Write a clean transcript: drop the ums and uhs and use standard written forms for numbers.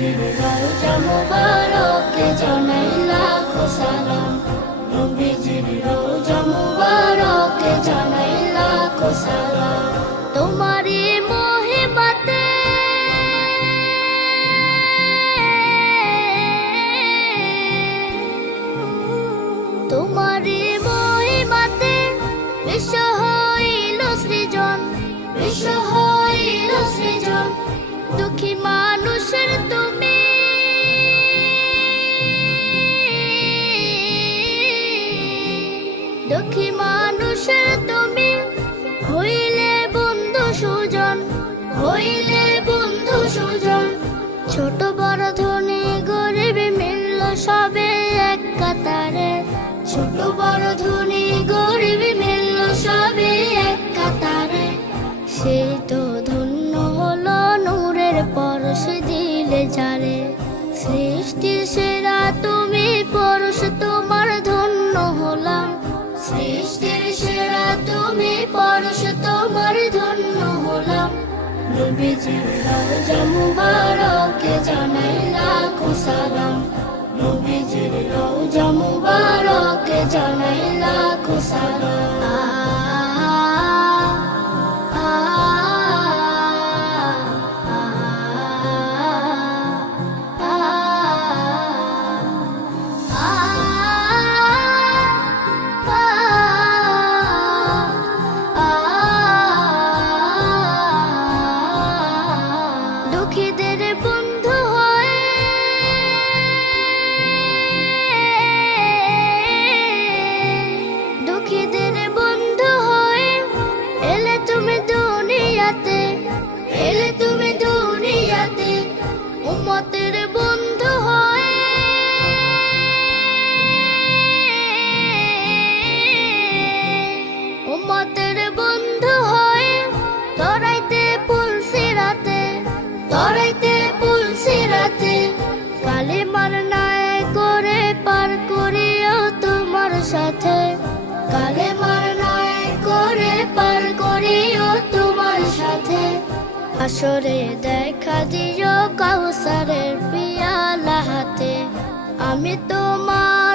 নবীজির রওজা মুবারকে জানাই লাখো সালাম, নবীজির রওজা মুবারকে জানাই লাখো সালাম। তোমারই মহিমাতে তোমারই মহিমাতে বিশ্ব হইল সৃজন, বিশ্ব হইল সৃজন। দুঃখী মানুষের তুমি দুঃখী মানুষের তুমি হইলে বন্ধু সুজন, হইলে বন্ধু সুজন। ছোট বড় ধনী গরিব মিলল সবে এক কাতারে, ছোট বড় ধনী গরিব মিলল সবে এক কাতারে। সেই তো ধন্য হলো নূরের পরশ দিলে যারে, সৃষ্টির সেরা তুমি পরশ তোমার ধন্য হলাম, সৃষ্টির সেরা তুমি পরশ তোমার ধন্য হলাম। নবীজির রওজা মুবারকে জানাই লাখো সালাম, নবীজির রওজা মুবারকে জানাই লাখো সালাম। দুঃখীদের বন্ধু হয়ে দুঃখীদের বন্ধু হয়ে এলে তুমি দুনিয়াতে, এলে তুমি দুনিয়াতে। উম্মতের বন্ধু হয়ে উম্মতের বন্ধু হয়ে তরাইতে পুলসিরাতে, তরাইতে পুলসিরাতে। কালিমার ন্যায় করে পার করিও তোমার সাথে, কালিমার ন্যায় করে পার করিও তোমার সাথে। আসরে দেখা দিও কাউসারের পিয়ালা হাতে, আমি তোমার